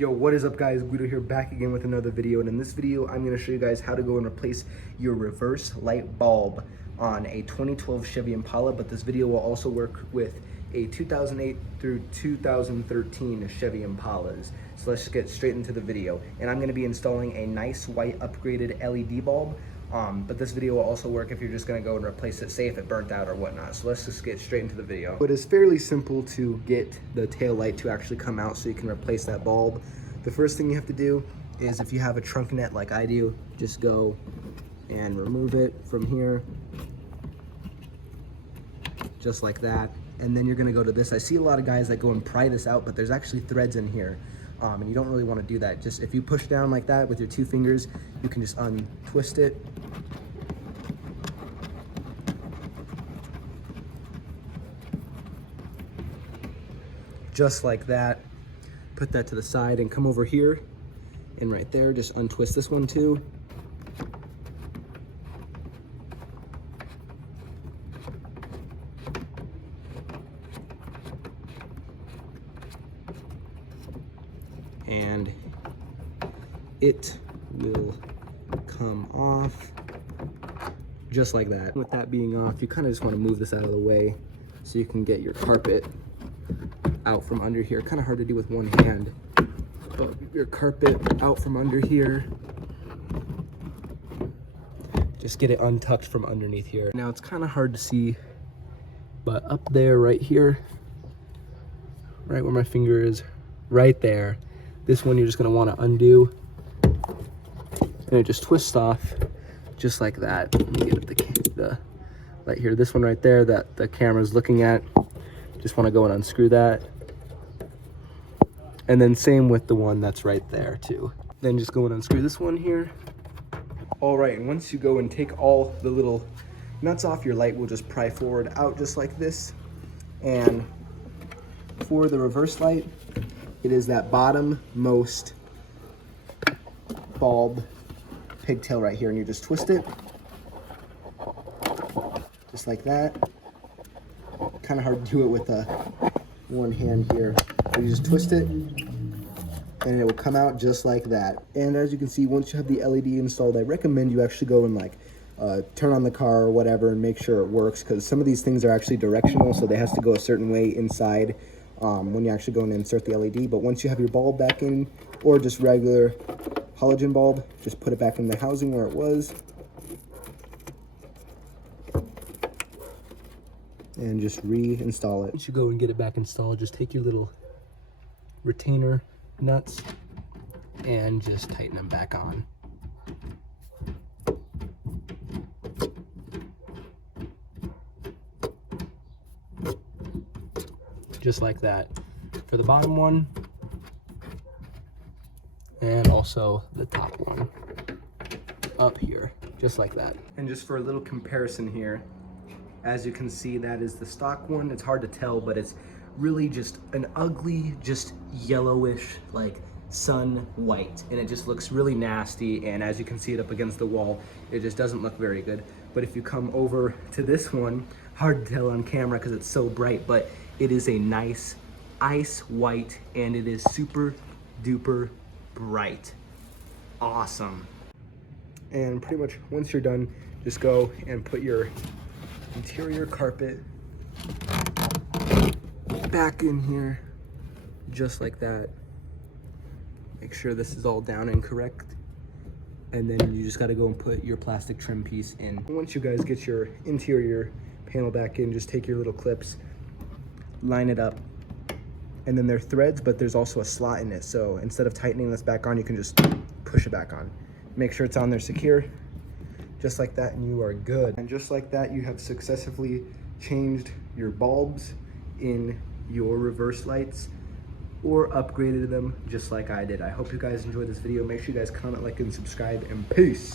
Yo, what is up guys? Guido here, back again with another video, and in this video I'm going to show you guys how to go and replace your reverse light bulb on a 2012 Chevy Impala, but this video will also work with a 2008 through 2013 Chevy Impalas. So let's get straight into the video. And I'm going to be installing a nice white upgraded LED bulb, but this video will also work if you're just going to go and replace it, say if it burnt out or whatnot. So let's just get straight into the video. It is fairly simple to get the tail light to actually come out so you can replace that bulb. The first thing you have to do is, if you have a trunk net like I do, just go and remove it from here, just like that. And then you're gonna go to this. I see a lot of guys that go and pry this out, but there's actually threads in here. And you don't really wanna do that. Just if you push down like that with your two fingers, you can just untwist it. Just like that. Put that to the side and come over here, and right there, just untwist this one too. And it will come off just like that. With that being off, you kind of just want to move this out of the way so you can get your carpet out from under here. Kind of hard to do with one hand, but your carpet out from under here. Just get it untucked from underneath here. Now it's kind of hard to see, but up there, right here, right where my finger is, right there, this one you're just going to want to undo, and it just twists off just like that. Let me get the light here. This one right there that the camera's looking at, just want to go and unscrew that. And then same with the one that's right there too. Then just go and unscrew this one here. All right, and once you go and take all the little nuts off, your light will just pry forward out just like this. And for the reverse light, it is that bottom-most bulb pigtail right here, and you just twist it just like that. Kind of hard to do it with one hand here. So you just twist it and it will come out just like that. And as you can see, once you have the LED installed, I recommend you actually go and turn on the car or whatever and make sure it works, because some of these things are actually directional, so they have to go a certain way inside when you actually go and insert the LED. But once you have your bulb back in, or just regular halogen bulb, just put it back in the housing where it was. And just reinstall it. Once you go and get it back installed, just take your little retainer nuts and just tighten them back on. Just like that for the bottom one, and also the top one up here, just like that. And just for a little comparison here, as you can see, that is the stock one. It's hard to tell, but it's really just an ugly, just yellowish, like sun white, and it just looks really nasty. And as you can see it up against the wall, it just doesn't look very good. But if you come over to this one, hard to tell on camera because it's so bright, but it is a nice ice white, and it is super duper bright. Awesome. And pretty much once you're done, just go and put your interior carpet back in here just like that. Make sure this is all down and correct, and then you just got to go and put your plastic trim piece in. Once you guys get your interior panel back in, just take your little clips, line it up, and then there are threads, but there's also a slot in it, so instead of tightening this back on, you can just push it back on. Make sure it's on there secure, just like that, and you are good. And just like that, you have successfully changed your bulbs in your reverse lights, or upgraded them just like I did. I hope you guys enjoyed this video. Make sure you guys comment, like, and subscribe, and peace.